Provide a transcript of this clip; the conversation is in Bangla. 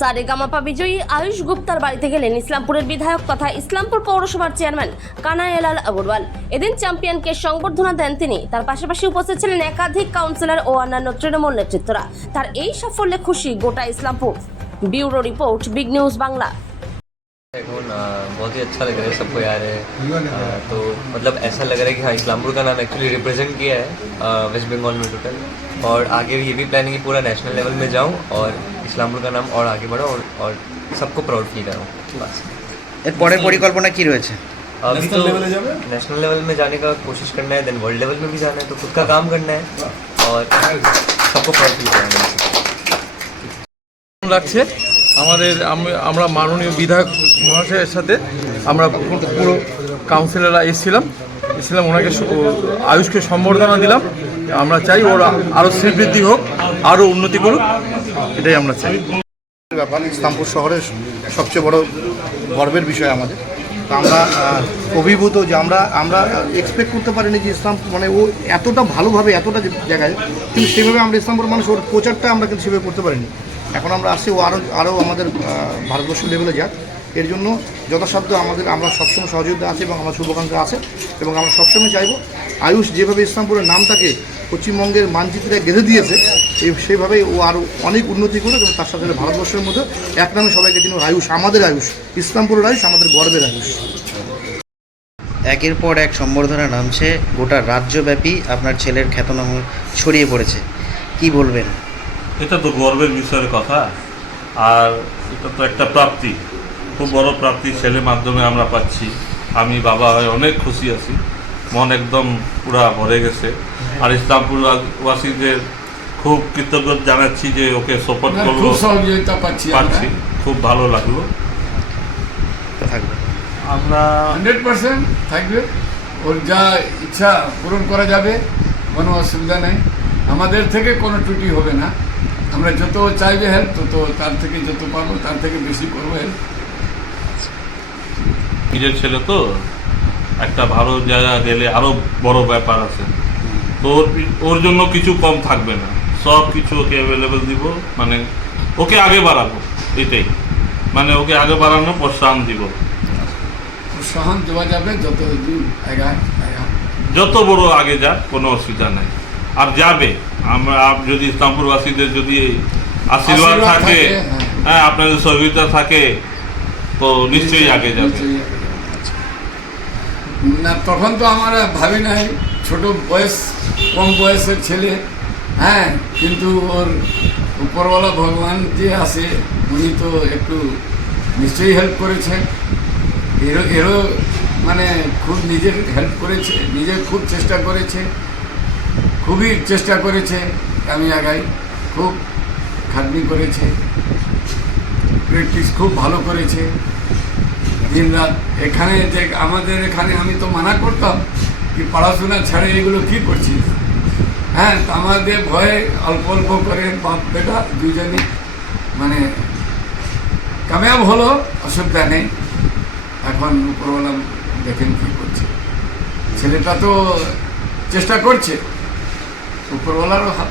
সারেগামাপা বিজয়ী আয়ুষ গুপ্তার বাড়িতে গেলেন ইসলামপুরের বিধায়ক তথা ইসলামপুর পৌরসভার চেয়ারম্যান কানাইলাল আগরওয়াল। এদিন চ্যাম্পিয়নকে সংবর্ধনা দেন তিনি। তার পাশাপাশি উপস্থিত ছিলেন একাধিক কাউন্সিলর ও অন্যান্য তৃণমূল নেতৃত্বরা। তার এই সাফল্যে খুশি গোটা Islampur. Bureau report big news Bangla. बहुत ही अच्छा लग रहा है सबको यार है तो मतलब ऐसा लग रहा है कि हाँ इस्लामपुर का नाम एक्चुअली रिप्रेजेंट किया है वेस्ट बंगाल में टोटल, और आगे ये भी प्लान है कि पूरा नेशनल लेवल में जाऊँ और इस्लामपुर का नाम और आगे बढ़ाऊँ और सबको प्राउड फील कराऊँ। बस এর পরের পরিকল্পনা কি রয়েছে? अभी तो नेशनल लेवल में जाने का कोशिश करना है, देन वर्ल्ड लेवल में भी जाना है, तो खुद का काम करना है और सबको प्राउड फील कराना है। লাগছে আমরা মাননীয় বিধায়ক মহাশয়ের সাথে আমরা পুরো কাউন্সিলররা এসেছিলাম, ওনাকে আয়ুষকে সম্বর্ধনা দিলাম। আমরা চাই ওরা আরও শ্রীবৃদ্ধি হোক, আরও উন্নতি করুক, এটাই আমরা চাই। ব্যাপার ইসলামপুর শহরের সবচেয়ে বড় গর্বের বিষয় আমাদের। তো আমরা অভিভূত যে আমরা এক্সপেক্ট করতে পারিনি যে ইসলাম মানে ও এতটা ভালোভাবে এতটা জায়গায়, কিন্তু সেভাবে আমরা ইসলামপুর মানুষ ওর প্রচারটা আমরা কিন্তু সেভাবে করতে পারিনি। এখন আমরা আসছি ও আরও আমাদের ভারতবর্ষ লেভেলে যাক, এর জন্য যথাসাধ্য আমরা সবসময় সহযোগিতা আছে এবং আমার শুভাকাঙ্ক্ষা আছে, এবং আমরা সবসময় চাইব আয়ুষ যেভাবে ইসলামপুরের নামটাকে পশ্চিমবঙ্গের মানচিত্রে গেঁথে দিয়েছে সেইভাবেই ও আরও অনেক উন্নতি করুক, এবং তার সাথে ভারতবর্ষের মধ্যে এক নামে সবাইকে চিনুক আয়ুষ, আমাদের আয়ুষ, ইসলামপুরের আয়ুষ, আমাদের গর্বের আয়ুষ। একের পর এক সম্বর্ধনা নামছে, গোটা রাজ্যব্যাপী আপনার ছেলের খ্যাতনাম ছড়িয়ে পড়েছে, কি বলবেন? এটা তো গর্বের বিষয়ের কথা, আর এটা তো একটা প্রাপ্তি, খুব বড় প্রাপ্তি ছেলের মাধ্যমে আমরা পাচ্ছি। আমি বাবা হয়ে অনেক খুশি আছি, মন একদম পুরা ভরে গেছে। আর ইসলামপুর ওয়াসীদের খুব কৃতজ্ঞতা জানাচ্ছি যে ওকে সাপোর্ট করলো, সহযোগিতা পাচ্ছি, খুব ভালো লাগলো। থাকবে আমরা 100% থাকবে, ওর যা ইচ্ছা পূরণ করা যাবে, কোনো অসুবিধা নেই। আমাদের থেকে কোনো ত্রুটি হবে না, আমরা যত চাইবে হেল্প তত তার থেকে যত পারবো তার থেকে বেশি করবো হেল্প। নিজের ছেলে তো একটা ভালো জায়গা গেলে আরও বড় ব্যাপার আছে, তো ওর জন্য কিছু কম থাকবে না, সব কিছু ওকে অ্যাভেলেবেল দিব, মানে ওকে আগে বাড়াবো, এটাই মানে ওকে আগে বাড়ানো প্রোৎসাহন দিব। প্রোৎসাহন দেওয়া যাবে যত দূর যত বড় আগে যাক, কোনো অসুবিধা নেই, আর যাবে। আমরা যদি ইসলামপুরবাসীদের যদি আশীর্বাদ থাকে, হ্যাঁ আপনাদের সহযোগিতা থাকে, তো নিশ্চয়ই আগে যাবে। না তখন তো আমরা ভাবি নাই, ছোট বয়স, কম বয়সের ছেলে, হ্যাঁ, কিন্তু ওর উপরওয়ালা ভগবান যে আছে উনি তো একটু নিশ্চয়ই হেল্প করেছে। এরও মানে খুব নিজের হেল্প করেছে, নিজে খুব চেষ্টা করেছে, খুবই চেষ্টা করেছে, আমি আগাই খুব খাটনি করেছে, প্র্যাকটিস খুব ভালো করেছে দিন রাত। এখানে যে আমাদের এখানে আমি তো মানা করতাম কি পড়াশোনা ছাড়ে এগুলো কি করছিস, হ্যাঁ, আমাদের ভয়ে অল্প অল্প করে বাপ বেটা দুজনই মানে কামিয়াব হলো, অসুবিধা নেই। এখন উপরওয়ালা দেখেন কী করছে, ছেলেটা তো চেষ্টা করছে, উপরওয়ালারও হাত